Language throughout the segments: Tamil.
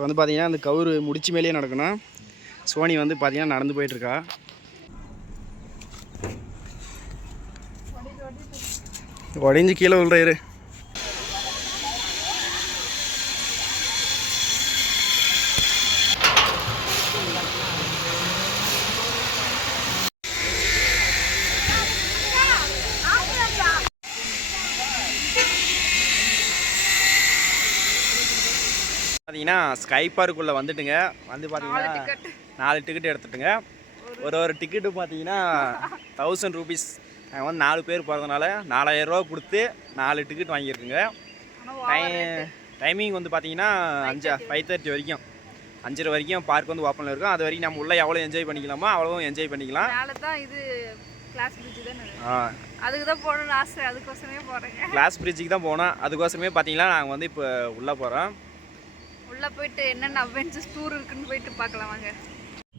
இப்போ வந்து பார்த்தீங்கன்னா அந்த கவுரு முடிச்சு மேலேயே நடக்கணும். சோனி வந்து பார்த்தீங்கன்னா நடந்து போயிட்டுருக்கா. உடஞ்சி கீழே விழுறாரு. பார்த்தீங்கன்னா ஸ்கை பார்க்குள்ளே வந்துட்டுங்க. வந்து பார்த்தீங்கன்னா 4 டிக்கெட் எடுத்துட்டுங்க. ஒரு டிக்கெட்டு பார்த்தீங்கன்னா 1000 ரூபீஸ். நாங்கள் வந்து 4 பேர் போகிறதுனால 4000 ரூபா கொடுத்து 4 டிக்கெட் வாங்கியிருக்குங்க. டைமிங் வந்து பார்த்தீங்கன்னா 5:30 வரைக்கும், 5:30 வரைக்கும் பார்க் வந்து ஓப்பனில் இருக்கும். அது வரைக்கும் நம்ம உள்ளே எவ்வளோ என்ஜாய் பண்ணிக்கலாமோ அவ்வளோ என்ஜாய் பண்ணிக்கலாம். கிளாஸ் பிரிட்ஜ் தானே, அதுக்கு தான் போகணும்னு ஆசை, அதுக்கோசமே போகிறேங்க. கிளாஸ் பிரிட்ஜுக்கு தான் போனோம். அதுக்கோசமே பார்த்தீங்கன்னா நாங்கள் வந்து இப்போ உள்ளே போகிறோம். உள்ளே போயிட்டு என்னென்ன அட்வென்ச்சர்ஸ் டூர் இருக்குன்னு போயிட்டு பார்க்கலாம் வாங்க.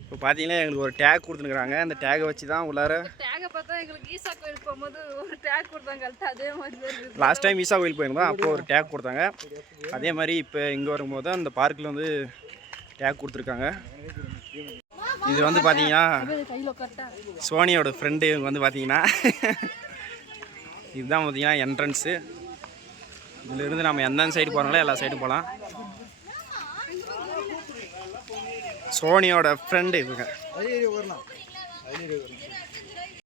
இப்போ பார்த்தீங்கன்னா எங்களுக்கு ஒரு டேக் கொடுத்துருக்குறாங்க. அந்த டேகை வச்சு தான் உள்ளார. டேகை பார்த்தா எங்களுக்கு ஈசா கோயிலுக்கு போகும்போது ஒரு டேக் கொடுத்தாங்க, அதே மாதிரி தான் இருக்குது. லாஸ்ட் டைம் ஈசா கோயில் போயிருந்தோம், அப்போ ஒரு டேக் கொடுத்தாங்க. அதே மாதிரி இப்போ இங்கே வரும்போது தான் அந்த பார்க்கில் வந்து டேக் கொடுத்துருக்காங்க. இது வந்து பார்த்தீங்கன்னா சோனியோட ஃப்ரெண்டு. இவங்க வந்து பார்த்தீங்கன்னா இதுதான் பார்த்தீங்கன்னா என்ட்ரன்ஸு. இதிலிருந்து நம்ம எந்தெந்த சைடு போகிறாங்களோ எல்லா சைடும் போகலாம். சோனியோட ஃப்ரெண்டு இவங்க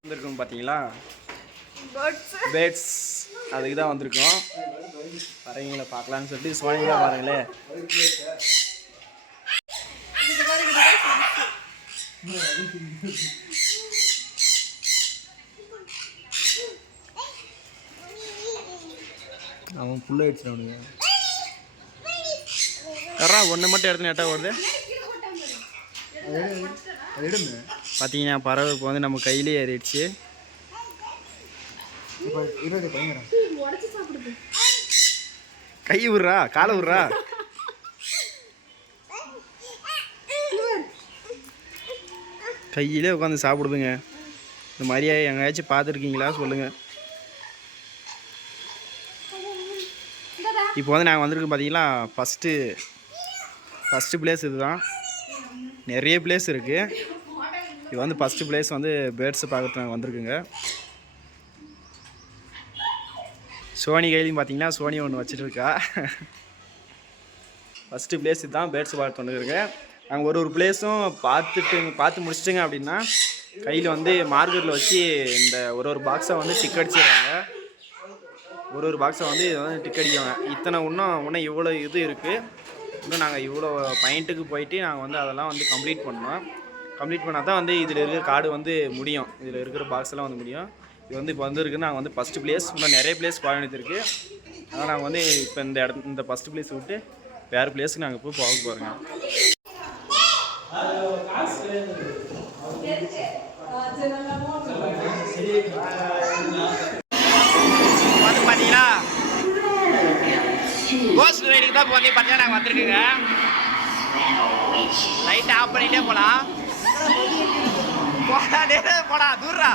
வந்திருக்கோம் பார்த்தீங்களா, பேர்ட்ஸ். அதுக்கு தான் வந்திருக்கோம். பறவைங்களை பார்க்கலான்னு சொல்லிட்டு சோனியா பாருங்களே. அவன் ஃபுல்லாக அடிச்சிடானுங்க. யாரா ஒன்று மட்டும் எடுத்து நெட்டாக வருது பார்த்தீங்கன்னா. பறவை இப்போ வந்து நம்ம கையிலே ஏறிடுச்சு. கை விட்றா, காலை விட்றா. கையிலே உட்காந்து சாப்பிடுதுங்க. இந்த மாதிரியே எங்கேயாச்சும் பார்த்துருக்கீங்களா சொல்லுங்கள். இப்போ வந்து நாங்கள் வந்திருக்கோம் பார்த்தீங்களா, ஃபஸ்ட்டு பிளேஸ் இது தான். நிறைய பிளேஸ் இருக்குது. இது வந்து ஃபஸ்ட்டு பிளேஸ் வந்து பேர்ட்ஸை பார்க்குறதுக்கு நாங்கள் வந்திருக்குங்க. சோனி கையிலையும் பார்த்தீங்கன்னா சோனி ஒன்று வச்சுட்டு இருக்கா. ஃபஸ்ட்டு பிளேஸ் இதுதான், பேர்ட்ஸ் பார்த்து வந்துருக்குங்க. நாங்கள் ஒரு பிளேஸும் பார்த்து முடிச்சிட்டுங்க அப்படின்னா கையில் வந்து மார்க்கெட்டில் வச்சு இந்த ஒரு பாக்ஸை வந்து டிக் அடிச்சிடுறாங்க. ஒரு பாக்ஸை வந்து இதை வந்து டிக் அடிக்குவாங்க. இன்னும் இவ்வளோ இது இருக்குது. இன்னும் நாங்கள் இவ்வளோ பாயிண்ட்டுக்கு போயிட்டு நாங்கள் வந்து அதெல்லாம் வந்து கம்ப்ளீட் பண்ணால் தான் வந்து இதில் இருக்கிற கார்டு வந்து முடியும். இதில் இருக்கிற பாக்ஸ்லாம் வந்து முடியும். இது வந்து இப்போ வந்துருக்குன்னு நாங்கள் வந்து ஃபஸ்ட்டு பிளேஸ். இன்னும் நிறைய பிளேஸ் போக வேண்டியது இருக்குது. அதனால் நாங்கள் வந்து இப்போ இந்த ஃபஸ்ட்டு பிளேஸ் விட்டு வேறு பிளேஸுக்கு நாங்கள் போய் போக போகிறோங்க. வந்து பார்த்தீங்கன்னா கோஸ்ட் ரைடிங் தான் வந்து பார்த்தீங்கன்னா நாங்கள் வந்துருக்குங்க. லைட் ஆஃப் பண்ணிகிட்டே போகலாம். போடா தூர்ரா.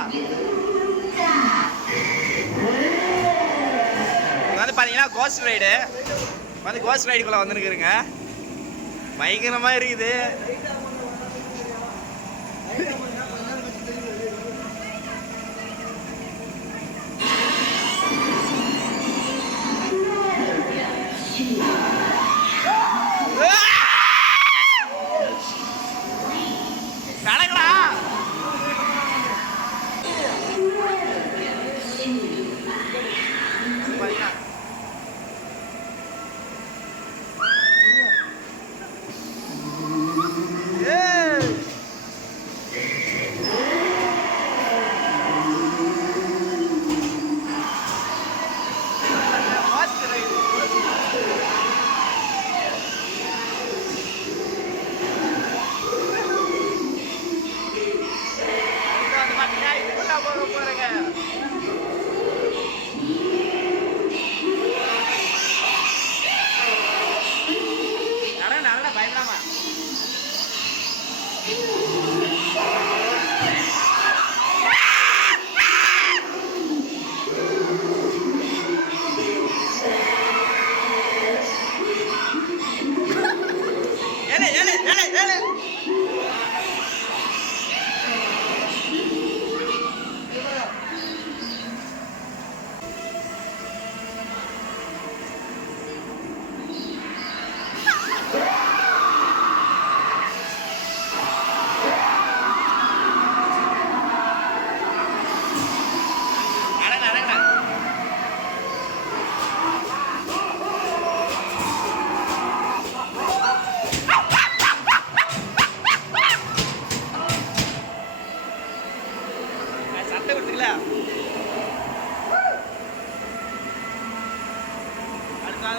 வந்து பார்த்தீங்கன்னா கோஸ்ட் ரைடுக்குள்ளே வந்துருக்குறேங்க. பயங்கரமாக இருக்குது.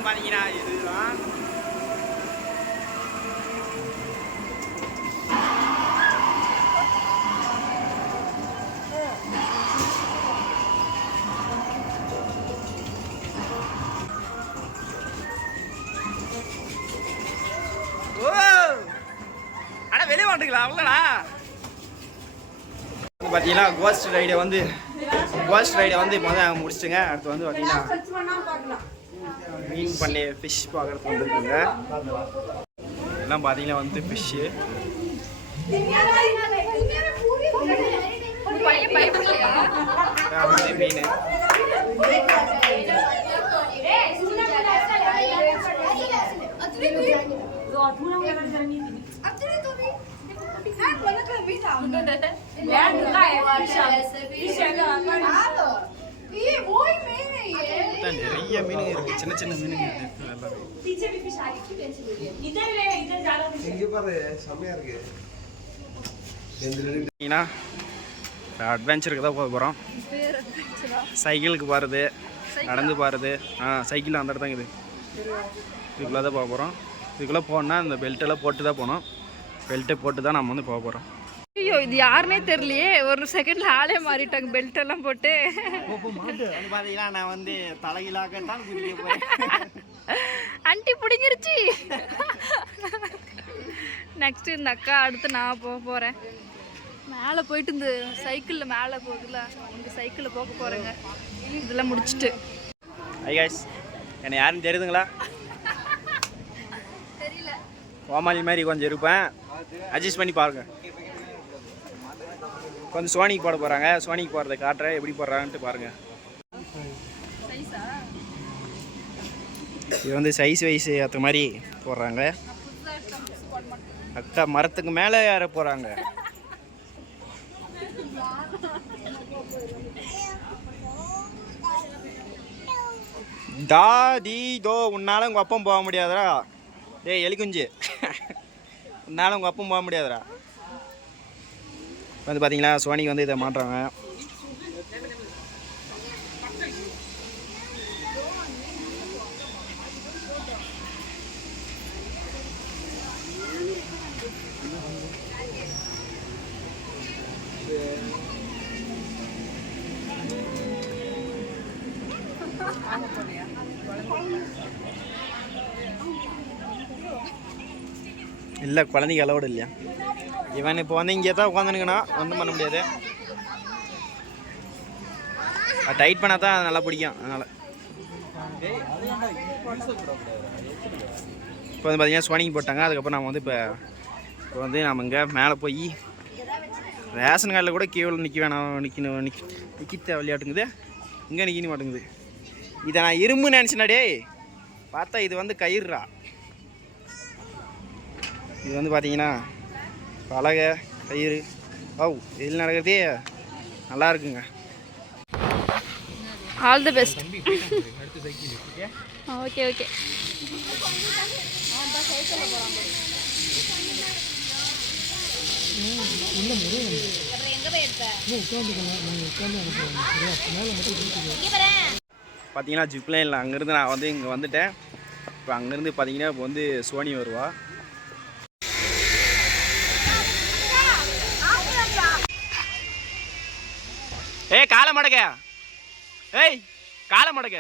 வந்து பார்த்தீங்கன்னா இதுதான் வெளியே வாட்டுக்கலாம் அவ்வளோடா பார்த்தீங்கன்னா கோஸ்ட் ரைடை வந்து இப்போ வந்து நாங்கள் முடிச்சிட்டுங்க. அடுத்து வந்து பார்த்தீங்கன்னா மீன் பண்ணி ஃபிஷ் பார்க்குறது வந்துருக்குங்க. எல்லாம் பார்த்தீங்கன்னா வந்து ஃபிஷ்ஷு மீன் நிறைய மீனுங்க இருக்கு, சின்ன சின்ன மீனுங்க அட்வென்ச்சருக்கு தான் போக போகிறோம். சைக்கிளுக்கு போகிறது, நடந்து போகிறது. சைக்கிள் அந்த இடத்துல இருக்குது. இதுக்குள்ளே தான் போக போகிறோம். இதுக்குள்ளே போகணுன்னா இந்த பெல்ட்டெல்லாம் போட்டு தான் போகணும். பெல்ட்டை போட்டு தான் நம்ம வந்து போக போகிறோம். ஐயோ இது யாருன்னே தெரியலையே, ஒரு செகண்ட்ல ஆளே மாறிட்டாங்க பெல்ட் எல்லாம் போட்டு. பார்த்தீங்கன்னா நான் வந்து தலையிலாக்கத்தான் குதிக்க போகிறேன். அண்டி பிடிங்கிருச்சு. நெக்ஸ்ட் இந்த அக்கா, அடுத்து நான் போக போகிறேன். மேலே போயிட்டு இந்த சைக்கிளில் மேலே போகுதுல, இந்த சைக்கிளில் போக போகிறேங்க. இதெல்லாம் முடிச்சுட்டு ஹை கைஸ், என்னை யாருன்னு தெரியுதுங்களா? தெரியல, கோமாளி மாதிரி கொஞ்சம் இருப்பேன், அட்ஜஸ்ட் பண்ணி பாருங்க. கொஞ்சம் சோனிக்கு போட போகிறாங்க. சோனிக்கு போகிறத காட்டுறேன், எப்படி போடுறாங்கன்ட்டு பாருங்கள். இது வந்து சைஸ் வைஸ் ஏற்ற மாதிரி போடுறாங்க. அக்கா மரத்துக்கு மேலே ஏற போகிறாங்க. தாதி தோ உன்னால உங்கள் அப்பம் போக முடியாதுடா. டேய் எலிக்குஞ்சு, உன்னால உங்கள் அப்பம் போக முடியாதுடா. வந்து பார்த்தீங்களா சோனிக்கு வந்து இதை மாட்டுறாங்க. இல்லை குழந்தைங்க அளவோடு இல்லையா? இவன் இப்போ வந்து இங்கே தான் உட்காந்துனுக்குன்னா ஒன்றும் பண்ண முடியாது. டைட் பண்ணால் தான் நல்லா பிடிக்கும். அதனால் இப்போ வந்து பார்த்தீங்கன்னா ஸ்வானிங் போட்டாங்க. அதுக்கப்புறம் நம்ம வந்து இப்போ வந்து நம்ம இங்கே மேலே போய் ரேஷன் கார்டில் கூட கீழே நிற்க வேணாம், நிற்க விளையாட்டுங்குது. இங்கே நிற்க மாட்டேங்குது. இதை நான் இரும்பு நினச்சினாடே, பார்த்தா இது வந்து கயிறுரா. இது வந்து பார்த்தீங்கன்னா பலகை கயிறு. இதில் நடக்கிறதே நல்லா இருக்குங்க. All the best. Okay okay. பார்த்தீங்கன்னா ஜிப்லைனில் அங்கேருந்து நான் வந்து இங்கே வந்துட்டேன். இப்போ அங்கேருந்து பார்த்தீங்கன்னா இப்போ வந்து சோனி வருவா. ஏய் காலை மடக்க, ஏய் காலை மடக்க.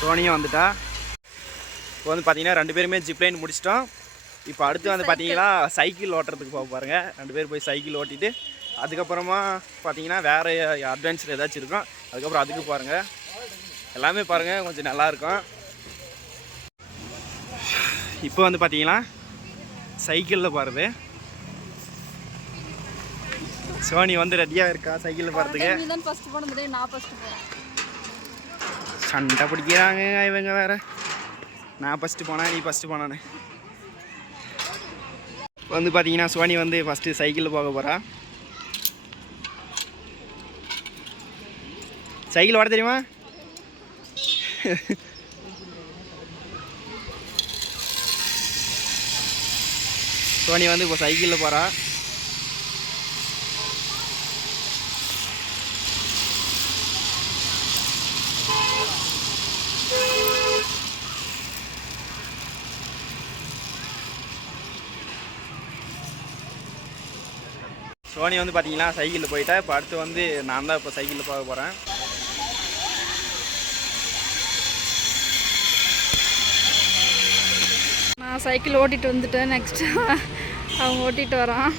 சோனியும் வந்துட்டா. இப்போ வந்து பார்த்தீங்கன்னா 2 பேருமே ஜிப்லைன் முடிச்சிட்டோம். இப்போ அடுத்து வந்து பார்த்தீங்கன்னா சைக்கிள் ஓட்டுறதுக்கு போக பாருங்க. 2 பேர் போய் சைக்கிள் ஓட்டிட்டு அதுக்கப்புறமா பார்த்தீங்கன்னா வேறு அட்வென்ச்சர் ஏதாச்சும் இருக்கும். அதுக்கப்புறம் அதுக்கு பாருங்கள். எல்லாமே பாருங்கள், கொஞ்சம் நல்லாயிருக்கும். இப்போ வந்து பார்த்தீங்கன்னா சைக்கிளில் போகிறது. சோனி வந்து ரெடியாக இருக்கா சைக்கிளில் போகிறதுக்கு. சண்டை பிடிக்கிறாங்க இவங்க வேறு. நான் ஃபஸ்ட்டு போனேன், நீ ஃபஸ்ட்டு போனானே. வந்து பார்த்தீங்கன்னா சோனி வந்து ஃபஸ்ட்டு சைக்கிளில் போக போகிறா. சைக்கிள் ஓட தெரியுமா? சோனி வந்து இப்போ சைக்கிளில் போகிறா. சோனி வந்து பார்த்தீங்கன்னா சைக்கிளில் போயிட்டா. இப்போ அடுத்து வந்து நான் தான் இப்போ சைக்கிளில் போக போகிறேன். நான் சைக்கிள் ஓட்டிகிட்டு வந்துட்டேன். நெக்ஸ்ட்டு அவன் ஓட்டிகிட்டு வரான்.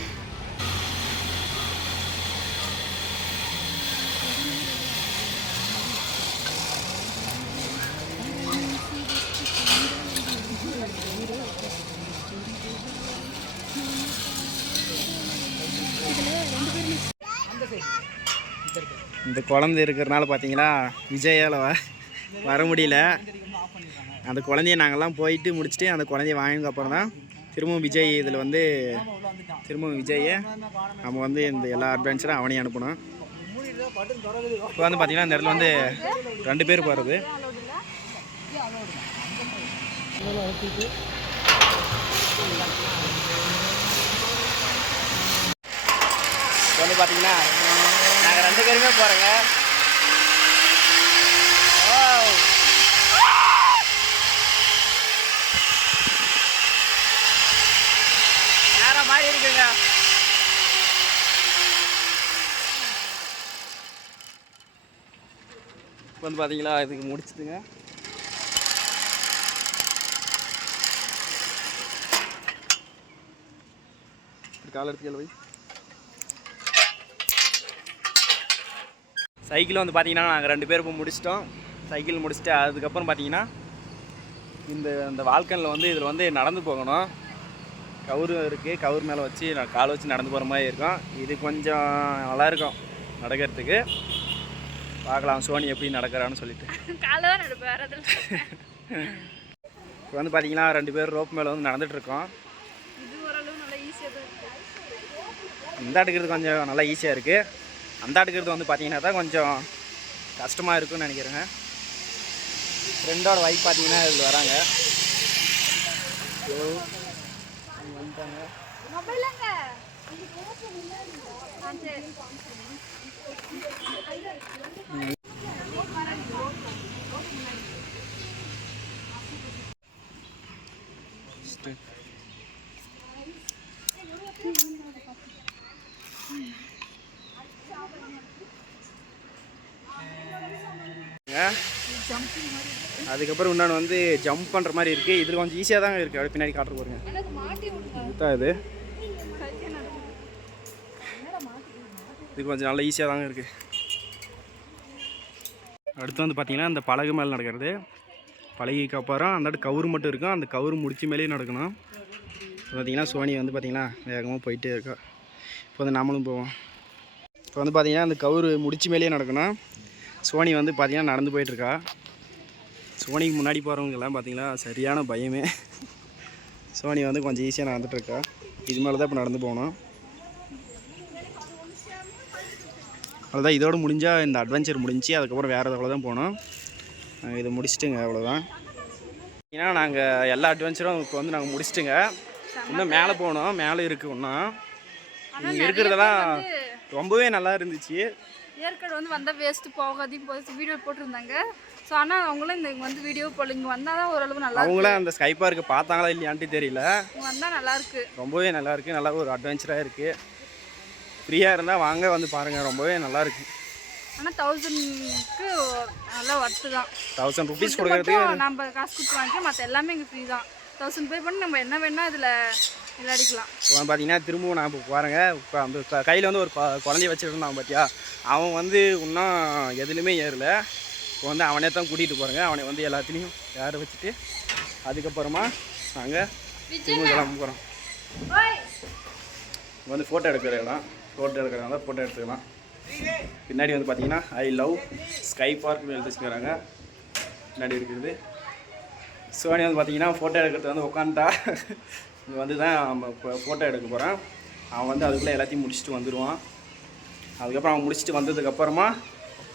இந்த குழந்தை இருக்கிறனால பார்த்தீங்கன்னா விஜயால் வர முடியல. அந்த குழந்தைய நாங்கள்லாம் போயிட்டு முடிச்சுட்டு அந்த குழந்தைய வாங்கினதுக்கு அப்புறம் தான் திரும்பவும் விஜய் இதில் வந்து திரும்பவும் விஜயை நம்ம வந்து இந்த எல்லா அட்வென்ச்சரும் அவனையும் அனுப்பணும். இப்போ வந்து பார்த்தீங்கன்னா இந்த இடத்துல வந்து 2 பேர் போகிறது. இப்போ வந்து பார்த்தீங்கன்னா நாங்கள் 2 பேருமே போகிறோங்க. நேரம் மாறி இருக்குங்க. இப்போ வந்து பார்த்தீங்களா இதுக்கு முடிச்சுட்டுங்க. கால் எடுத்து போய் சைக்கிள் வந்து பார்த்தீங்கன்னா நாங்கள் 2 பேர் இப்போ முடிச்சிட்டோம். சைக்கிள் முடிச்சுட்டு அதுக்கப்புறம் பார்த்தீங்கன்னா இந்த வால்கனில் வந்து இதில் வந்து நடந்து போகணும். கவுரு இருக்குது. கவுர் மேலே வச்சு நான் கால் வச்சு நடந்து போகிற மாதிரி இருக்கும். இது கொஞ்சம் நல்லாயிருக்கும் நடக்கிறதுக்கு. பார்க்கலாம் சோனி எப்படி நடக்கிறான்னு சொல்லிட்டு. இப்போ வந்து பார்த்தீங்கன்னா 2 பேர் ரோப் மேலே வந்து நடந்துகிட்ருக்கோம். இந்த அடுக்கிறது கொஞ்சம் நல்லா ஈஸியாக இருக்குது. அந்த அடுக்கிறது வந்து பார்த்தீங்கன்னா தான் கொஞ்சம் கஷ்டமாக இருக்குன்னு நினைக்கிறேங்க. ஃப்ரெண்டோட ஒய்ஃப் பார்த்தீங்கன்னா இதில் வராங்க. வந்துட்டாங்க. அதுக்கப்புறம் இன்னொன்று வந்து ஜம்ப் பண்ணுற மாதிரி இருக்குது. இதில் கொஞ்சம் ஈஸியாக தாங்க இருக்குது. அப்படி பின்னாடி காட்டுற போகிறேங்க. இது கொஞ்சம் நல்லா ஈஸியாக தாங்க இருக்குது. அடுத்து வந்து பார்த்திங்கன்னா இந்த பலகை மேலே நடக்கிறது. பலகைக்கு அப்புறம் அந்த கவுரு மட்டும் இருக்கும். அந்த கவுரு முடிச்சு மேலேயே நடக்கணும். பார்த்திங்கன்னா சோனி வந்து பார்த்திங்கன்னா வேகமாக போயிட்டே இருக்கா. இப்போ வந்து நம்மளும் போவோம். இப்போ வந்து பார்த்திங்கன்னா அந்த கவுரு முடிச்சு மேலேயே நடக்கணும். சோனி வந்து பார்த்திங்கன்னா நடந்து போயிட்டுருக்கா. சோனிக்கு முன்னாடி போகிறவங்கெல்லாம் பார்த்திங்கன்னா சரியான பயமே. சோனி வந்து கொஞ்சம் ஈஸியாக நடந்துகிட்ருக்கா. இது மேலே தான் இப்போ நடந்து போகணும். அவ்வளோதான். இதோடு முடிஞ்சால் இந்த அட்வென்ச்சர் முடிஞ்சு அதுக்கப்புறம் வேறு எவ்வளோ தான் போகணும். இதை முடிச்சிட்டுங்க. அவ்வளோதான். ஏன்னா நாங்கள் எல்லா அட்வென்ச்சரும் இப்போ வந்து நாங்கள் முடிச்சிட்டுங்க. இன்னும் மேலே போகணும். மேலே இருக்குது இன்னும். இங்கே இருக்கிறதெல்லாம் ரொம்பவே நல்லா இருந்துச்சு. ஏற்காடு வந்து வந்தால் வேஸ்ட்டு போகாதையும் போய் வீடியோ போட்டிருந்தாங்க. ஸோ ஆனால் அவங்களும் இந்த வந்து வீடியோ போல இங்கே வந்தால் தான் ஓரளவு நல்லா. அவங்களும் அந்த ஸ்கை பார்க்கு பார்த்தாங்களா இல்லையான்ட்டு தெரியல. வந்தால் நல்லாயிருக்கு. ரொம்பவே நல்லாயிருக்கு. நல்லா ஒரு அட்வென்ச்சராக இருக்குது. ஃப்ரீயாக இருந்தால் வாங்க வந்து பாருங்கள். ரொம்பவே நல்லாயிருக்கு. ஆனால் 1000க்கு நல்லா ஒர்த்து தான். 1000 ருபீஸ் கொடுக்குறதுக்கு நம்ம காசு கொடுத்து வாங்கிக்கலாம். மற்ற எல்லாமே இங்கே ஃப்ரீ தான். 1000 பே பண்ணி நம்ம என்ன வேணால் இதில் விளையாடிக்கலாம். இப்போ பார்த்தீங்கன்னா திரும்பவும் நான் இப்போ பாருங்கள். இப்போ அந்த கையில் வந்து ஒரு குழந்தைய வச்சுருந்தான் பார்த்தியா. அவன் வந்து இன்னும் எதுலையுமே ஏறல. இப்போ வந்து அவனே தான் கூட்டிகிட்டு போகிறேங்க. அவனை வந்து எல்லாத்துலேயும் ஏற வச்சுட்டு அதுக்கப்புறமா நாங்கள் திரும்ப கிளம்ப போகிறோம். வந்து ஃபோட்டோ எடுக்கிற இடம். ஃபோட்டோ எடுக்கிறவங்க ஃபோட்டோ எடுத்துக்கலாம். பின்னாடி வந்து பார்த்தீங்கன்னா ஐ லவ் ஸ்கை பார்க்னு எழுதி வச்சுக்கிறாங்க. பின்னாடி இருக்கிறது சோனி வந்து பார்த்தீங்கன்னா ஃபோட்டோ எடுக்கிறது வந்து உட்காந்துட்டா. இங்கே வந்து தான் நம்ம இப்போ ஃபோட்டோ எடுக்க போகிறேன். அவன் வந்து அதுக்குள்ளே எல்லாத்தையும் முடிச்சுட்டு வந்துடுவான். அதுக்கப்புறம் அவன் முடிச்சுட்டு வந்ததுக்கப்புறமா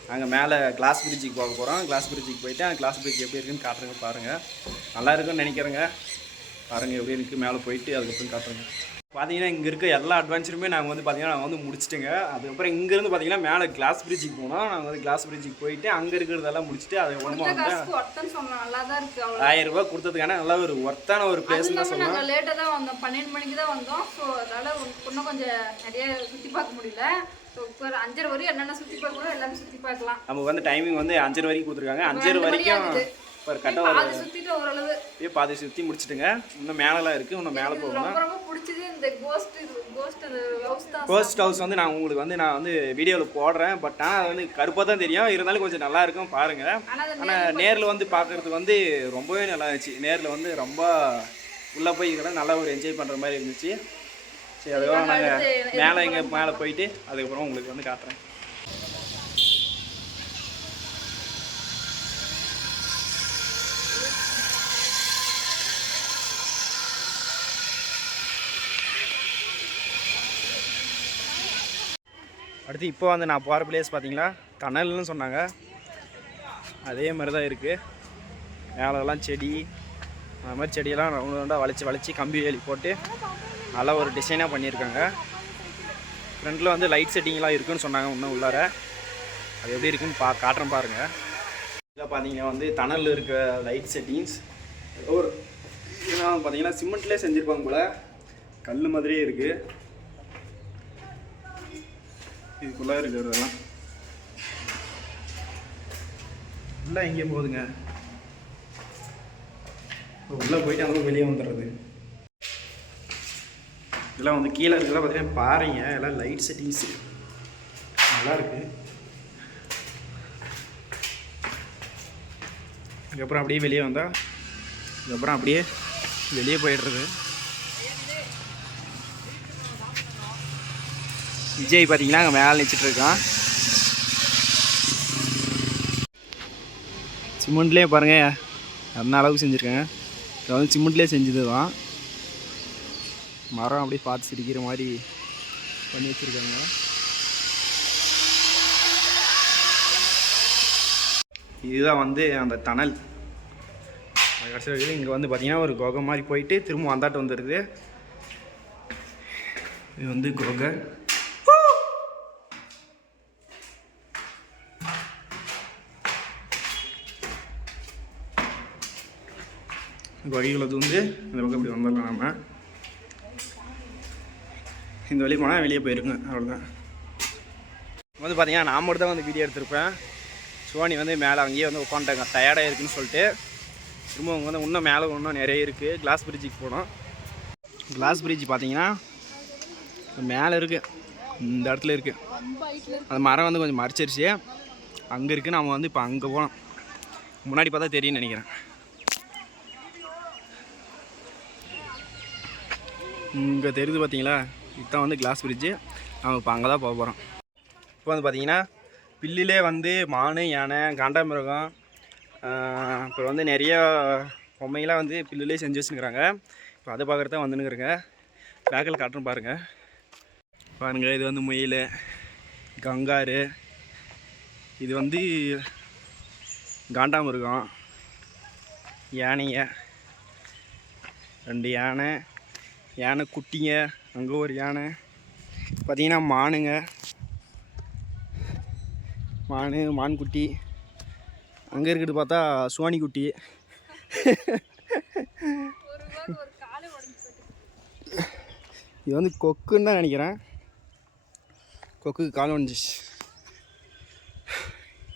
நாங்கள் மேலே கிளாஸ் பிரிட்ஜுக்கு போக போகிறோம். கிளாஸ் பிரிட்ஜுக்கு போயிட்டு அந்த கிளாஸ் பிரிட்ஜ் எப்படி இருக்குன்னு காட்டுறங்க பாருங்கள். நல்லா இருக்குன்னு நினைக்கிறேங்க. பாருங்கள் எப்படி இருக்குது மேலே போயிட்டு அதுக்கப்புறம் காட்டுறேங்க. பார்த்தீங்கன்னா இங்கே இருக்க எல்லா அட்வென்ச்சருமே நாங்கள் வந்து பார்த்தீங்கன்னா நாங்கள் வந்து முடிச்சிட்டுங்க. அதுக்கப்புறம் இங்கேருந்து பார்த்தீங்கன்னா மேலே கிளாஸ் பிரிட்ஜுக்கு போனோம். நாங்கள் வந்து கிளாஸ் பிரிட்ஜுக்கு போயிட்டு அங்கே இருக்கிறதெல்லாம் முடிச்சுட்டு அதுக்கப்புறமா வந்து 1000 ரூபா கொடுத்ததுக்கான நல்லா ஒரு ஒர்த்தான ஒரு பிளேஸ் தான் சொல்லலாம். நாங்கள் லேட்டாக தான் வந்தோம், 12 மணிக்கு தான் வந்தோம். ஸோ அதனால் இன்னும் கொஞ்சம் நிறைய சுற்றி பார்க்க முடியல. ஸோ இப்போ 5:30 வரையும் என்னென்ன சுற்றி பார்க்கணும் எல்லாமே சுற்றி பார்க்கலாம். நமக்கு வந்து டைமிங் வந்து 5:30 வரைக்கும் கொடுத்துருக்காங்க. 5:30 வரைக்கும் ஒரு கரெக்டாக சுற்றிட்டு ஓரளவு பாதி சுற்றி முடிச்சுட்டுங்க. இன்னும் மேலெலாம் இருக்குது, இன்னும் மேலே போகணும். ரொம்ப ரொம்ப பிடிச்சது இந்த கோஸ்ட் ஹவுஸ் வந்து நான் உங்களுக்கு வந்து வீடியோவில் போடுறேன். பட் ஆனால் அது வந்து கருப்பாக தான் தெரியும், இருந்தாலும் கொஞ்சம் நல்லா இருக்கும் பாருங்கள். ஆனால் நேரில் வந்து பார்க்குறதுக்கு வந்து ரொம்பவே நல்லா இருந்துச்சு. நேரில் வந்து ரொம்ப உள்ளே போய் நல்லா ஒரு என்ஜாய் பண்ணுற மாதிரி இருந்துச்சு. சரி, அதுக்கப்புறம் நாங்கள் மேலே போயிட்டு அதுக்கப்புறம் உங்களுக்கு வந்து காட்டுறேன். அடுத்து இப்போ வந்து நான் போகிற பிளேஸ் பார்த்தீங்களா டனல்னு சொன்னாங்க. அதே மாதிரி தான் இருக்குது. மேலெல்லாம் செடி, அந்த மாதிரி செடியெல்லாம் ரவுண்ட் ரவுண்டாக வளைச்சி கம்பி வேலி போட்டு நல்லா ஒரு டிசைனாக பண்ணியிருக்காங்க. ஃப்ரண்ட்டில் வந்து லைட் செட்டிங்லாம் இருக்குதுன்னு சொன்னாங்க. இன்னும் உள்ளார அது எப்படி இருக்குன்னு காட்டுறேன் பாருங்கள். இதில் பார்த்தீங்கன்னா வந்து டனலில் இருக்க லைட் செட்டிங்ஸ் ஒரு இதெல்லாம் பார்த்தீங்கன்னா சிமெண்ட்லேயே செஞ்சுருப்பாங்க போல். கல் மாதிரியே இருக்குது. இதுக்குள்ளே இருக்கிறதெல்லாம் உள்ளே எங்கேயும் போகுதுங்க. உள்ளே போயிட்டு அங்கே வெளியே வந்துடுறது. இதெல்லாம் வந்து கீழே இருக்கிறதெல்லாம் பார்த்தீங்கன்னா பாருங்க, எல்லாம் லைட் செட்டிங்ஸ் நல்லா இருக்கு. அதுக்கப்புறம் அப்படியே வெளியே வந்தால் அதுக்கப்புறம் அப்படியே வெளியே போயிடுறது. விஜய் பார்த்தீங்கன்னா அங்கே மேலே நினச்சிட்ருக்கான். சிமெண்ட்லேயே பாருங்கள் அந்த அளவுக்கு செஞ்சுருக்காங்க. இது வந்து சிமெண்ட்லேயே செஞ்சது தான். மரம் அப்படியே பார்த்து சிரிக்கிற மாதிரி பண்ணி வச்சுருக்காங்க. இதுதான் வந்து அந்த டனல். கடைசியில் இங்கே வந்து பார்த்திங்கன்னா ஒரு குகை மாதிரி போயிட்டு திரும்ப வந்தாட்டு வந்துடுது. இது வந்து குகை. வகைகளை வந்து இந்த பக்கம் இப்படி வந்துடலாம். நம்ம இந்த வழி போனால் வெளியே போயிருங்க, அவ்வளோதான். வந்து பார்த்தீங்கன்னா நான் மட்டும் தான் வந்து வீடியோ எடுத்திருப்பேன். சோனி வந்து மேலே அங்கேயே வந்து உட்காந்துட்டாங்க, டயர்டாக இருக்குதுன்னு சொல்லிட்டு. திரும்ப அவங்க வந்து இன்னும் மேலே இன்னும் நிறைய இருக்குது. கிளாஸ் பிரிட்ஜுக்கு போனோம். கிளாஸ் பிரிட்ஜ் பார்த்தீங்கன்னா மேலே இருக்குது, இந்த இடத்துல இருக்குது. அந்த மரம் வந்து கொஞ்சம் மறைச்சிருச்சு, அங்கே இருக்குது. நம்ம வந்து இப்போ அங்கே போனோம். முன்னாடி பார்த்தா தெரியும்னு நினைக்கிறேன். இங்கே தெரியுது பார்த்தீங்களா, இதுதான் வந்து கிளாஸ் பிரிட்ஜு. நம்ம இப்போ அங்கே தான் போக போகிறோம். இப்போ வந்து பார்த்தீங்கன்னா பில்லிலே வந்து மான், யானை, காண்டாமிருகம், அப்புறம் வந்து நிறைய பொம்மைகளாக வந்து பில்லிலே செஞ்சு வச்சுருக்குறாங்க. இப்போ அதை பார்க்குறது தான் வந்துனுக்குறேங்க. பேக்கில் காட்டுறோம் பாருங்கள். பாருங்கள், இது வந்து முயல், கங்காரு, இது வந்து காண்டாமிருகம், யானைங்க, 2 யானை, யானை குட்டிங்க, அங்கே ஒரு யானை. பார்த்தீங்கன்னா மானுங்க, மான் குட்டி. அங்கே இருக்கிறது பார்த்தா சோனி குட்டி. இது வந்து கொக்குன்னு தான் நினைக்கிறேன். கொக்குக்கு கால் வந்துச்சு.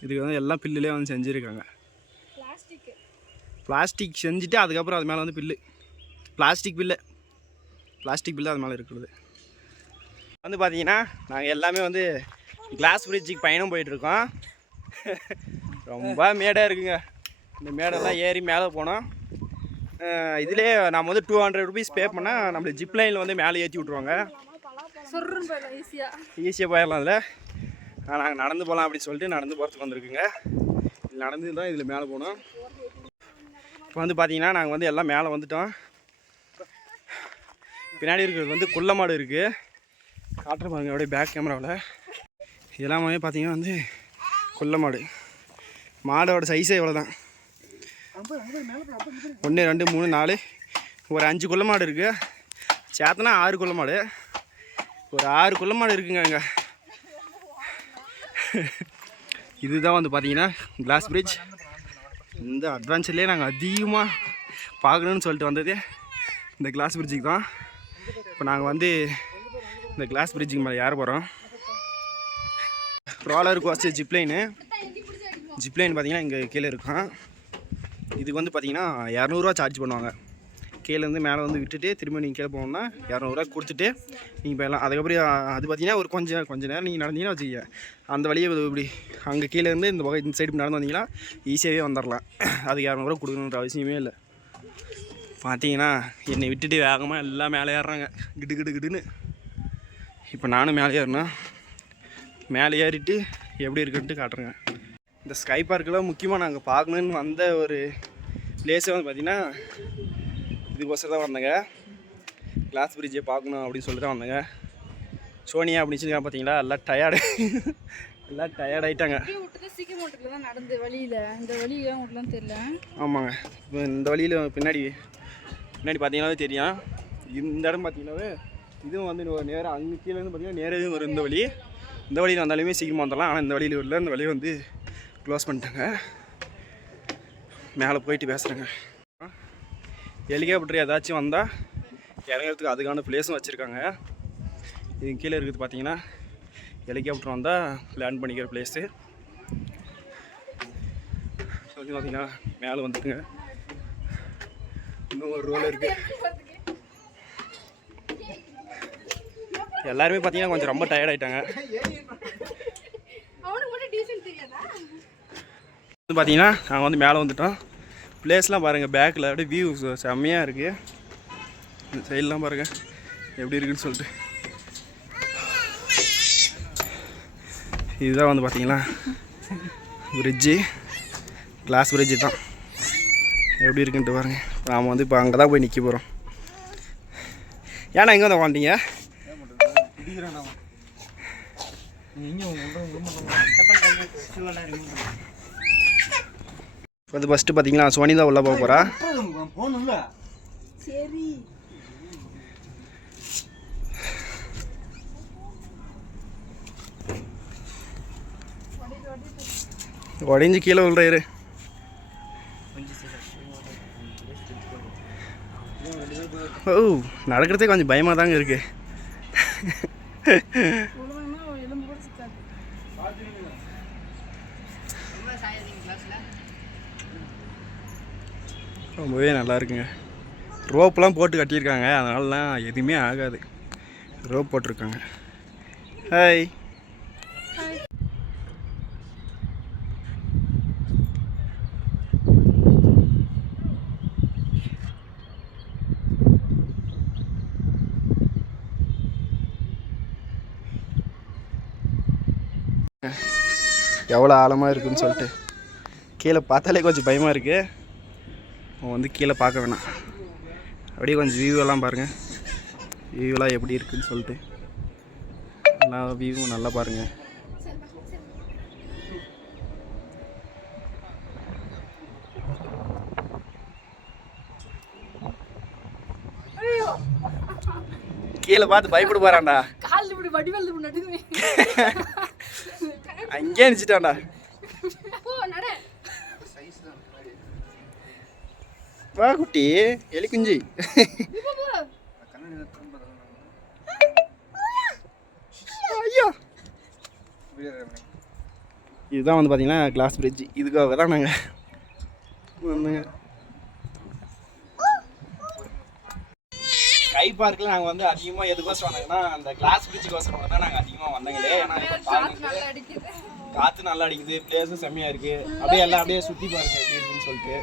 இதுக்கு வந்து எல்லாம் பில்லுலேயே வந்து செஞ்சுருக்காங்க. பிளாஸ்டிக் செஞ்சுட்டு அதுக்கப்புறம் அது மேலே வந்து பில்லு, பிளாஸ்டிக் பில்லு அது மேலே இருக்கிறது. வந்து பார்த்தீங்கன்னா நாங்கள் எல்லாமே வந்து கிளாஸ் பிரிட்ஜுக்கு பயணம் போயிட்டுருக்கோம். ரொம்ப மேடாக இருக்குங்க. இந்த மேடெல்லாம் ஏறி மேலே போனோம். இதிலே நம்ம வந்து 200 ருபீஸ் பே பண்ணால் நம்மளுக்கு ஜிப் லைனில் வந்து மேலே ஏற்றி விட்ருவாங்க. ஈஸியாக போயிடலாம். அதில் நாங்கள் நடந்து போகலாம் அப்படின்னு சொல்லிட்டு நடந்து போகிறதுக்கு வந்திருக்குங்க. இது நடந்து தான் இதில் மேலே போனோம். இப்போ வந்து பார்த்தீங்கன்னா நாங்கள் வந்து எல்லாம் மேலே வந்துட்டோம். பின்னாடி இருக்கிறது வந்து குள்ள மாடு இருக்குது. காட்டுற பாருங்க அப்படியே பேக் கேமராவில். இதெல்லாமே பார்த்தீங்கன்னா வந்து குள்ள மாடு. மாடோட சைஸே இவ்வளோ தான். 1 2 3 4 ஒரு 5 குள்ள மாடு இருக்குது. சேத்தனா 6 குள்ள மாடு, ஒரு 6 குள்ள மாடு இருக்குங்க அங்கே. இதுதான் வந்து பார்த்தீங்கன்னா கிளாஸ் பிரிட்ஜ். இந்த அட்வென்ச்சர்லேயே நாங்கள் அதிகமாக பார்க்கணுன்னு சொல்லிட்டு வந்தது இந்த கிளாஸ் பிரிட்ஜுக்கு தான். இப்போ நாங்கள் வந்து இந்த கிளாஸ் பிரிட்ஜுக்கு மேலே ஏற போகிறோம். ரோலர் கோஸ்டர் ஜிப்லைனு பார்த்தீங்கன்னா இங்கே கீழே இருக்கும். இதுக்கு வந்து பார்த்தீங்கன்னா 200 சார்ஜ் பண்ணுவாங்க. கீழேருந்து மேலே வந்து விட்டுட்டு திரும்ப நீங்கள் கீழே போகணுன்னா 200 கொடுத்துட்டு நீங்கள் போயிடலாம். அதுக்கப்புறம் அது பார்த்தீங்கன்னா ஒரு கொஞ்சம் நேரம் நீங்கள் நடந்தீங்கன்னா வச்சுக்க, அந்த வழியை இப்படி அங்கே கீழேருந்து இந்த பக்கம் இந்த சைடு நடந்து வந்தீங்கன்னா ஈஸியாகவே வந்துடலாம். அதுக்கு 200 கொடுக்கணுன்ற அவசியமே இல்லை. பார்த்தீங்கன்னா என்னை விட்டுட்டு வேகமாக எல்லாம் மேலே ஏறுறாங்க கிடுன்னு. இப்போ நானும் மேலே ஏறினேன். மேலே ஏறிட்டு எப்படி இருக்குன்ட்டு காட்டுறேங்க. இந்த ஸ்கை பார்க்கில் முக்கியமாக நாங்கள் பார்க்கணுன்னு வந்த ஒரு பிளேஸே வந்து பார்த்திங்கன்னா இதுக்கோசரம் தான் வந்தேங்க. கிளாஸ் பிரிட்ஜை பார்க்கணும் அப்படின்னு சொல்லி தான் வந்தேங்க. சோனியா அப்படின்னு சொல்லி பார்த்தீங்களா எல்லாம் டயர்டாயிட்டாங்க. நடந்து வழியில் இந்த வழியில் உங்களுக்கு தெரியல. ஆமாங்க, இப்போ இந்த வழியில் பின்னாடி பார்த்தீங்கன்னாவே தெரியும். இந்த இடம் பார்த்தீங்கன்னாவே இதுவும் வந்து நேராக அங்கே கீழேருந்து பார்த்தீங்கன்னா நேராக வரும். இந்த வழியில் வந்தாலுமே சீக்கிரமாக வந்துடலாம். ஆனால் இந்த வழியில் இல்லை, இந்த வழியை வந்து க்ளோஸ் பண்ணிட்டாங்க. மேலே போயிட்டு பேசுகிறேங்க. ஹெலிகாப்டர் ஏதாச்சும் வந்தால் இறங்கிறதுக்கு அதுக்கான பிளேஸும் வச்சுருக்காங்க. இது கீழே இருக்குது பார்த்தீங்கன்னா ஹெலிகாப்டர் வந்தால் லேண்ட் பண்ணிக்கிற பிளேஸு. சொல்லி பார்த்தீங்கன்னா மேலே வந்துட்டுங்க. இன்னும் ஒரு ரோல் இருக்குது. எல்லாருமே பார்த்தீங்கன்னா கொஞ்சம் ரொம்ப டயர்டாயிட்டாங்க. பார்த்தீங்கன்னா நாங்கள் வந்து மேலே வந்துட்டோம். பிளேஸ்லாம் பாருங்கள், பேக்கில் அப்படியே வியூ செம்மையாக இருக்குது. இந்த சைட்லாம் பாருங்கள் எப்படி இருக்குன்னு சொல்லிட்டு. இதுதான் வந்து பார்த்தீங்கன்னா பிரிட்ஜு, கிளாஸ் பிரிட்ஜு தான். எப்படி இருக்குன்ட்டு பாருங்கள். நாம் வந்து இப்போ அங்கே தான் போய் நிற்க போகிறோம். ஏன்னா எங்கே வந்து வாண்டிங்க? அது ஃபஸ்ட்டு பார்த்தீங்கன்னா சோனி தான் உள்ளே போக போகிறா. சரி, உடஞ்சி கீழே விழுறாரு. ஓ, நடக்கிறதே கொஞ்சம் பயமாக தாங்க இருக்கு. ரொம்பவே நல்லா இருக்குங்க. ரோப்லாம் போட்டு கட்டியிருக்காங்க, அதனாலலாம் எதுவுமே ஆகாது. ரோப் போட்டிருக்காங்க. ஹாய். எவ்வளோ ஆழமாக இருக்குதுன்னு சொல்லிட்டு கீழே பார்த்தாலே கொஞ்சம் பயமாக இருக்குது. வந்து கீழே பார்க்க வேணாம், அப்படியே கொஞ்சம் வியூவெல்லாம் பாருங்கள். வியூவெல்லாம் எப்படி இருக்குதுன்னு சொல்லிட்டு நல்லா வியூவும் நல்லா பாருங்கள். கீழே பார்த்து பயப்பட போறான்டா. அங்கே நினைச்சிட்டான்டா. வா குட்டி, எலி குஞ்சு. ஐயோ, இதுதான் வந்து பார்த்தீங்கன்னா கிளாஸ் பிரிட்ஜ். இதுக்காக தான் நாங்கள் வந்துங்க. ஸ்கை பார்க்கில் நாங்கள் வந்து அதிகமாக எதுக்கோசரம் வந்தாங்கன்னா அந்த கிளாஸ் பிரிட்ஜுக்கோசரம் தான் நாங்கள் அதிகமாக வந்தாங்களே. ஏன்னா காற்று நல்லா அடிக்குது, பிளேஸும் செம்மையாக இருக்குது. அப்படியே எல்லாம் அப்படியே சுற்றி பாருங்க எப்படி இருக்குன்னு சொல்லிட்டு.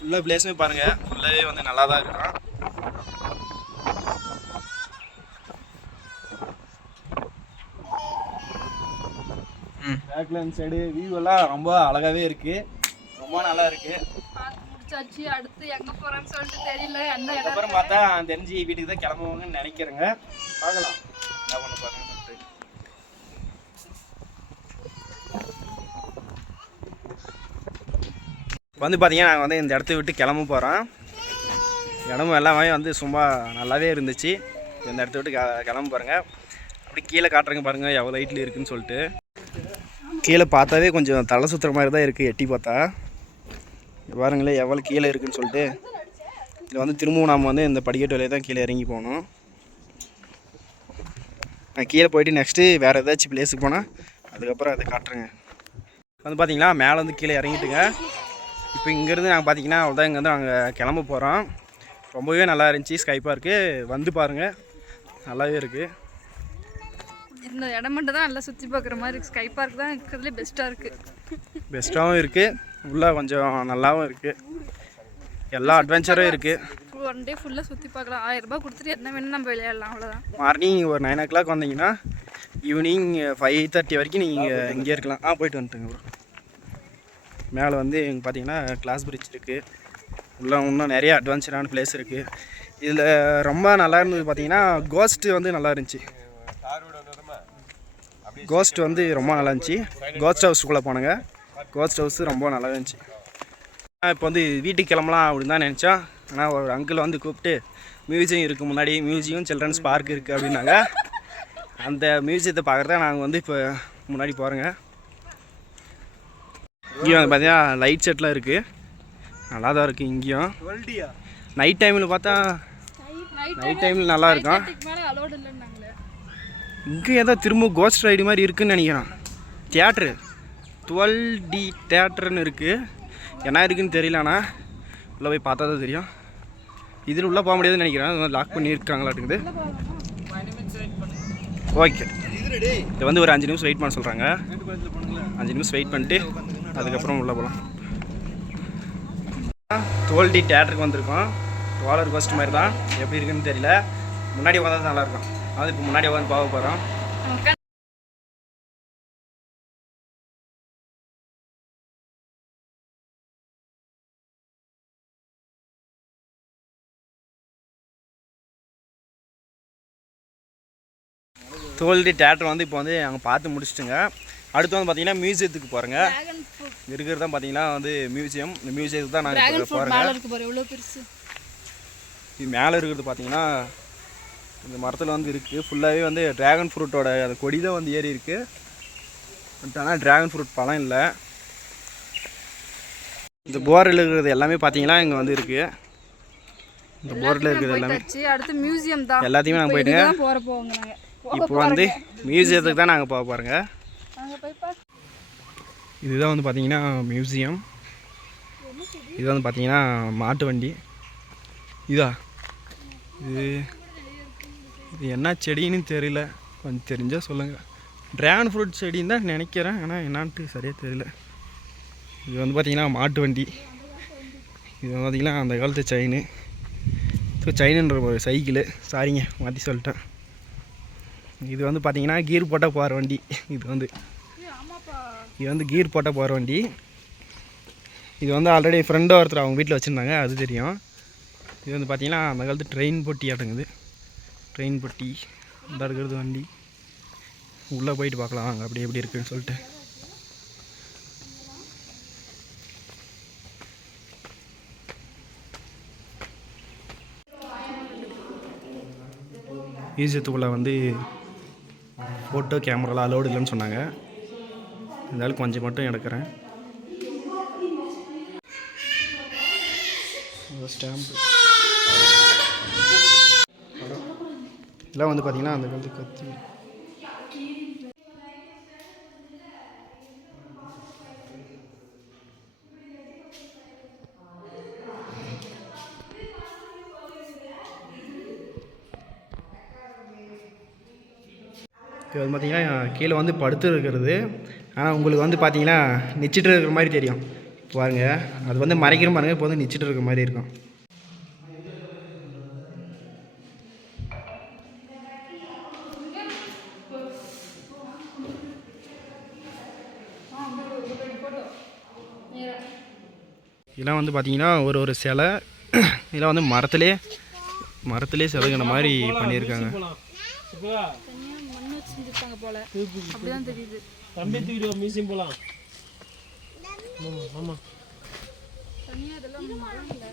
ஃபுல்லாக பிளேஸுமே பாருங்கள், ஃபுல்லாகவே வந்து நல்லா தான் இருக்கும். பேக்ல இந்த சைடு வியூ எல்லாம் ரொம்ப அழகாகவே இருக்குது, ரொம்ப நல்லா இருக்குது. அடுத்து எங்கே போகிறேன்னு சொல்லிட்டு தெரியல. அப்புறம் பார்த்தா தெரிஞ்சு வீட்டுக்கு தான் கிளம்புவாங்கன்னு நினைக்கிறேங்க. பார்க்கலாம் என்ன பண்ண பாருங்க. வந்து பார்த்தீங்கன்னா நாங்கள் வந்து இந்த இடத்த விட்டு கிளம்ப போகிறோம். இடமும் எல்லாமே வந்து சும்மா நல்லாவே இருந்துச்சு. இந்த இடத்த விட்டு கிளம்ப பாருங்க. அப்படி கீழே காட்டுறங்க பாருங்கள் எவ்வளோ ஹைட்டில் இருக்குதுன்னு சொல்லிட்டு. கீழே பார்த்தாவே கொஞ்சம் தலை சுற்றுற மாதிரி தான் இருக்குது. எட்டி பார்த்தா பாருங்களேன் எவ்வளோ கீழே இருக்குதுன்னு சொல்லிட்டு. இதில் வந்து திரும்பவும் நாம் வந்து இந்த படிக்கட்டு வழியாக தான் கீழே இறங்கி போகணும். நான் கீழே போயிட்டு நெக்ஸ்ட்டு வேறு ஏதாச்சும் பிளேஸுக்கு போனால் அதுக்கப்புறம் அதை காட்டுறேங்க. வந்து பார்த்தீங்களா மேலே வந்து கீழே இறங்கிட்டுங்க. இப்போ இங்கேருந்து நாங்கள் பார்த்தீங்கன்னா அவ்வளோதான் இங்கேருந்து நாங்கள் கிளம்ப போகிறோம். ரொம்பவே நல்லா இருந்துச்சு ஸ்கை பார்க்கு. வந்து பாருங்கள் நல்லாவே இருக்குது. இந்த இடம் மட்டும் தான் நல்லா சுற்றி பார்க்குற மாதிரி இருக்குது. ஸ்கை பார்க் தான் இருக்கிறதுலே பெஸ்ட்டாக இருக்குது. பெஸ்ட்டாகவும் இருக்குது, உள்ளே கொஞ்சம் நல்லாவும் இருக்குது, எல்லா அட்வென்ச்சரும் இருக்குது. ஒன் டே ஃபுல்லாக சுற்றி பார்க்கலாம். 1000 ரூபாய் கொடுத்துட்டு என்ன வேணும் நம்ம விளையாடலாம், அவ்வளோதான். மார்னிங் ஒரு 9 o'clock வந்தீங்கன்னா ஈவினிங் 5:30 வரைக்கும் நீங்கள் இங்கே இருக்கலாம். போயிட்டு வந்துட்டுங்க ப்ரோ. மேலே வந்து இங்கே பார்த்தீங்கன்னா கிளாஸ் பிரிட்ஜ் இருக்குது. உள்ள இன்னும் நிறைய அட்வென்ச்சரான பிளேஸ் இருக்குது. இதில் ரொம்ப நல்லா இருந்தது பார்த்தீங்கன்னா கோஸ்ட்டு வந்து நல்லா இருந்துச்சு. கோஸ்ட் வந்து ரொம்ப நல்லா இருந்துச்சு. கோஸ்ட் ஹவுஸுக்குள்ளே போனங்க. கோஸ்ட் ஹவுஸ் ரொம்ப நல்லா இருந்துச்சு. இப்போ வந்து வீட்டுக்கு கிளம்பலாம் அப்படின்னு தான் நினச்சோம். ஆனால் ஒரு அங்கிள் வந்து கூப்பிட்டு மியூசியம் இருக்குது முன்னாடி, மியூசியம் சில்ட்ரன்ஸ் பார்க் இருக்குது அப்படின்னாங்க. அந்த மியூசியத்தை பார்க்குறதா நாங்கள் வந்து இப்போ முன்னாடி போகிறோங்க. இங்கேயும் வந்து பார்த்தீங்கன்னா லைட் செட்லாம் இருக்குது, நல்லா தான் இருக்குது. இங்கேயும் நைட் டைமில் பார்த்தா நைட் டைமில் நல்லா இருக்கும். இங்கே ஏதோ திரும்ப கோஸ்ட் ரைடு மாதிரி இருக்குதுன்னு நினைக்கிறேன். தியேட்ரு 12D தியேட்டர்னு இருக்குது. என்ன இருக்குதுன்னு தெரியல, ஆனால் உள்ளே போய் பார்த்தா தான் தெரியும். இதில் உள்ளே போக முடியாதுன்னு நினைக்கிறேன், லாக் பண்ணியிருக்காங்களாட்டுக்குது. ஓகே, இது வந்து ஒரு 5 நிமிஷம் வெயிட் பண்ண சொல்கிறாங்க. 5 நிமிஷம் வெயிட் பண்ணிட்டு அதுக்கப்புறம் உள்ளே போகலாம். 12D தியேட்டருக்கு வந்திருக்கோம். ரோலர் கோஸ்ட் மாதிரி தான், எப்படி இருக்குன்னு தெரியல. முன்னாடி உட்காந்தா நல்லாயிருக்கும். அது இப்போ முன்னாடி உட்காந்து பார்க்க போகிறோம். தோல்டி தியேட்டர் வந்து இப்போ வந்து நாங்கள் பார்த்து முடிச்சிட்டுங்க. அடுத்து வந்து பார்த்தீங்கன்னா மியூசியத்துக்கு போகிறேங்க. இருக்கிறது தான் பார்த்தீங்கன்னா வந்து மியூசியம். இந்த மியூசியத்துக்கு தான் நாங்கள் போகிறோங்க. இது மேலே இருக்கிறது பார்த்தீங்கன்னா இந்த மரத்தில் வந்து இருக்குது. ஃபுல்லாகவே வந்து ட்ராகன் ஃப்ரூட்டோட அந்த கொடி தான் வந்து ஏறி இருக்குது. பட் ஆனால் ட்ராகன் ஃப்ரூட் பழம் இல்லை. இந்த போரில் இருக்கிறது எல்லாமே பார்த்தீங்கன்னா இங்கே வந்து இருக்குது. இந்த போரில் இருக்கிறது எல்லாமே அடுத்து மியூசியம் தான். எல்லாத்தையுமே நாங்கள் போயிட்டுங்க. இப்போ வந்து மியூசியத்துக்கு தான் நாங்கள் போக போகிறோங்க. இதுதான் வந்து பார்த்தீங்கன்னா மியூசியம். இது வந்து பார்த்தீங்கன்னா மாட்டு வண்டி. இது என்ன செடின்னு தெரியல, கொஞ்சம் தெரிஞ்சால் சொல்லுங்கள். ட்ராகன் ஃப்ரூட் செடின்னு தான் நினைக்கிறேன், ஆனால் என்னான்ட்டு சரியாக தெரியல. இது வந்து பார்த்தீங்கன்னா மாட்டு வண்டி. இது வந்து பார்த்தீங்கன்னா அந்த காலத்து செயின்னு. செயினுன்ற ஒரு சைக்கிளு, சாரிங்க மாற்றி சொல்லிட்டேன். இது வந்து பார்த்தீங்கன்னா கீர் போட்டால் போகிற வண்டி. இது வந்து கீர் போட்டால் போகிற வண்டி. இது வந்து ஆல்ரெடி ஃப்ரெண்டாக ஒருத்தர் அவங்க வீட்டில் வச்சுருந்தாங்க, அது தெரியும். இது வந்து பார்த்தீங்கன்னா அந்த காலத்து ட்ரெயின் பொட்டி ஆட்டுங்குது. ட்ரெயின் பொட்டி இந்த இருக்கிறது வண்டி. உள்ளே போயிட்டு பார்க்கலாம் அங்கே அப்படி எப்படி இருக்குன்னு சொல்லிட்டு. மியூசியத்துக்குள்ளே வந்து ஃபோட்டோ கேமராலாம் அலோடு இல்லைன்னு சொன்னாங்க. இருந்தாலும் கொஞ்சம் மட்டும் எடுக்கிறேன். ஸ்டாம்பு இதெல்லாம் வந்து பார்த்தீங்கன்னா அந்த காலத்து கத்தி. இது வந்து பார்த்தீங்கன்னா கீழே வந்து படுத்து இருக்கிறது. ஆனால் உங்களுக்கு வந்து பார்த்தீங்கன்னா நிச்சிட்டு இருக்கிற மாதிரி தெரியும் பாருங்க. அது வந்து மறைக்கிற பாருங்க, இப்போ வந்து நிச்சிட்டு இருக்கிற மாதிரி இருக்கும். இதெல்லாம் வந்து பார்த்தீங்கன்னா ஒரு சிலை. இதெல்லாம் வந்து மரத்திலே சிலைங்கிற மாதிரி பண்ணியிருக்காங்க. தனியாக இதெல்லாம் மரம் இல்லை,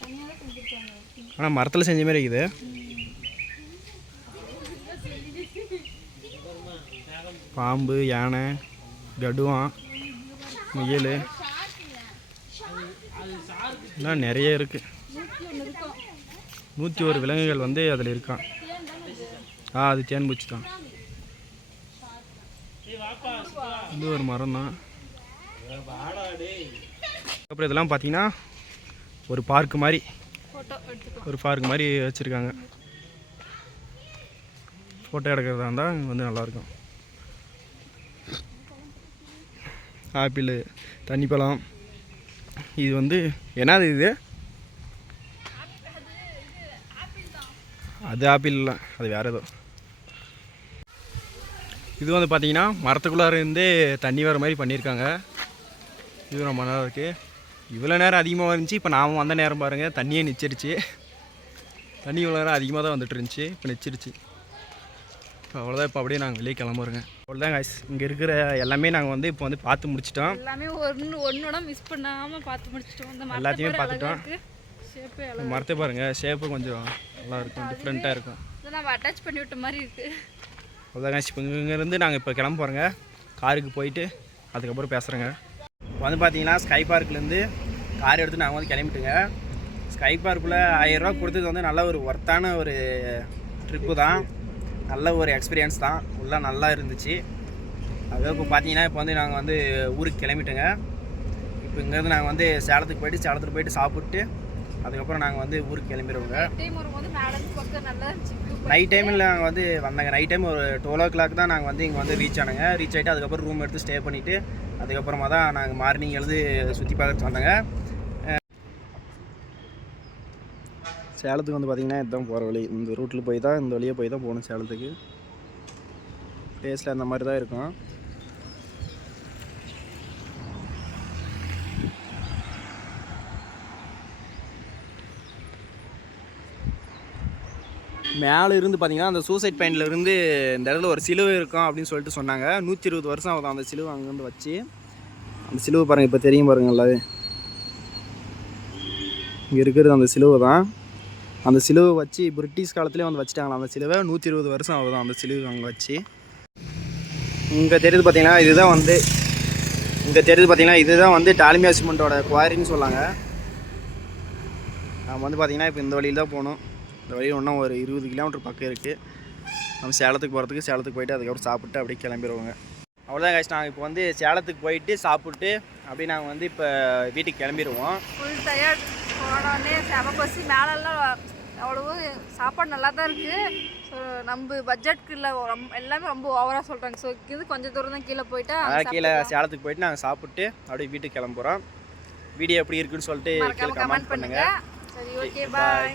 தனியாக தான் செஞ்சுருக்காங்க. ஆனால் மரத்தில் செஞ்ச மாதிரி இருக்குது. பாம்பு, யானை, கடுவான், முயல் எல்லாம் நிறைய இருக்குது. 101 விலங்குகள் வந்து அதில் இருக்கான். அது தேன் பூச்சி தான். இது ஒரு மரம் தான். அப்புறம் இதெல்லாம் பார்த்தீங்கன்னா ஒரு பார்க் மாதிரி, வச்சுருக்காங்க. ஃபோட்டோ எடுக்கிறதா இருந்தால் இங்கே வந்து நல்லாயிருக்கும். ஆப்பிள், தண்ணிப்பழம். இது வந்து என்னது இது? அது ஆப்பிள் இல்லை, அது வேறு ஏதோ. இது வந்து பார்த்தீங்கன்னா மரத்துக்குள்ளார இருந்தே தண்ணி வர மாதிரி பண்ணியிருக்காங்க. இது ரொம்ப நல்லா இருக்குது. இவ்வளோ நேரம் அதிகமாக இருந்துச்சு, இப்போ நாம் வந்த நேரம் பாருங்கள் தண்ணியே நிச்சிருச்சு. தண்ணி இவ்வளோ நேரம் அதிகமாக தான் வந்துட்டு இருந்துச்சு, இப்போ நிச்சிருச்சு. இப்போ அவ்வளோதான். இப்போ அப்படியே நாங்கள் வெளியே கிளம்புறோங்க. அவ்வளோதான் காய்ஸ். இங்கே இருக்கிற எல்லாமே நாங்கள் வந்து இப்போ வந்து பார்த்து முடிச்சிட்டோம். எல்லாமே ஒன்னோட மிஸ் பண்ணாமல் பார்த்து முடிச்சிட்டோம். எல்லாத்தையுமே பார்த்துட்டோம். மரத்தை பாருங்கள், ஷேப்பு கொஞ்சம் நல்லா இருக்கும், டிஃப்ரெண்ட்டாக இருக்கும். நம்ம அட்டாச் பண்ணி விட்ட மாதிரி இருக்குது. அவ்வளோதான் காய்ஸ். இப்போ இங்கேருந்து நாங்கள் இப்போ கிளம்ப போகிறோங்க. காருக்கு போயிட்டு அதுக்கப்புறம் பேசுகிறேங்க. இப்போ வந்து பார்த்தீங்கன்னா ஸ்கை பார்க்லேருந்து கார் எடுத்து நாங்கள் வந்து கிளம்பிட்டுங்க. ஸ்கை பார்க்குள்ளே 1000 ரூபா கொடுத்தது வந்து நல்ல ஒரு ஒர்த்தான ஒரு ட்ரிப்பு தான். நல்ல ஒரு எக்ஸ்பீரியன்ஸ் தான். உள்ளே நல்லா இருந்துச்சு. அதுவே இப்போ பார்த்தீங்கன்னா இப்போ வந்து நாங்கள் வந்து ஊருக்கு கிளம்பிட்டோங்க. இப்போ இங்கேருந்து நாங்கள் வந்து சேலத்துக்கு போயிட்டு சாப்பிட்டு அதுக்கப்புறம் நாங்கள் வந்து ஊருக்கு கிளம்பிடுவோங்க. நைட் டைமில் நாங்கள் வந்து வந்தாங்க. நைட் டைம் ஒரு 12 o'clock தான் நாங்கள் வந்து இங்கே வந்து ரீச் ஆனோங்க. ரீச் ஆகிட்டு அதுக்கப்புறம் ரூம் எடுத்து ஸ்டே பண்ணிவிட்டு அதுக்கப்புறமா தான் நாங்கள் மார்னிங் எழுது சுற்றி பார்க்க வந்தாங்க. சேலத்துக்கு வந்து பார்த்திங்கன்னா இதுதான் போகிற வழி. இந்த ரூட்டில் போய் தான், இந்த வழியை போய் தான் போகணும் சேலத்துக்கு. பிளேஸில் அந்த மாதிரி தான் இருக்கும். மேலே இருந்து பார்த்தீங்கன்னா அந்த சூசைட் பாயிண்டில் இருந்து இந்த இடத்துல ஒரு சிலுவை இருக்கும் அப்படின்னு சொல்லிட்டு சொன்னாங்க. 120 வருஷம் ஆகுது அந்த சிலுவை அங்கேருந்து வச்சு. அந்த சிலுவை பாருங்கள், இப்போ தெரியும் பாருங்கள் நல்லாவே. இங்கே இருக்கிறது அந்த சிலுவை தான். அந்த சிலுவை வச்சு பிரிட்டிஷ் காலத்துலேயே வந்து வச்சுட்டாங்களா அந்த சிலுவை. 120 வருஷம் ஆகுது அந்த சிலுவை அங்கே வச்சு. இங்கே தெரியுது பார்த்தீங்கன்னா இதுதான் வந்து டால்மியா சிமெண்ட்டோட குவாரின்னு சொன்னாங்க. நம்ம வந்து பார்த்திங்கன்னா இப்போ இந்த வழியில் தான் போகணும். இந்த வழியில் இன்னும் ஒரு 20 கிலோமீட்டர் பக்கம் இருக்குது. நம்ம சேலத்துக்கு போயிட்டு அதுக்கப்புறம் சாப்பிட்டு அப்படியே கிளம்பிடுவோங்க. அவ்வளோதான் காய்ச்சி. நாங்கள் இப்போ வந்து சேலத்துக்கு போயிட்டு சாப்பிட்டு அப்படியே நாங்கள் வந்து இப்போ வீட்டுக்கு கிளம்பிடுவோம். ஃபுல் டயர்ட் போனோடனே செம பசி. மேலெல்லாம் அவ்வளோ சாப்பாடு நல்லா தான் இருக்குது. ஸோ நம்ம பட்ஜெட்டுக்கு இல்லை, எல்லாமே ரொம்ப ஓவராக சொல்கிறாங்க. ஸோ இது கொஞ்சம் தூரம் தான் கீழே போயிட்டு கீழே சேலத்துக்கு போயிட்டு நாங்கள் சாப்பிட்டு அப்படியே வீட்டுக்கு கிளம்புறோம். வீடியோ எப்படி இருக்குன்னு சொல்லிட்டு கமெண்ட் பண்ணுங்கள். சரி, ஓகே, பாய்.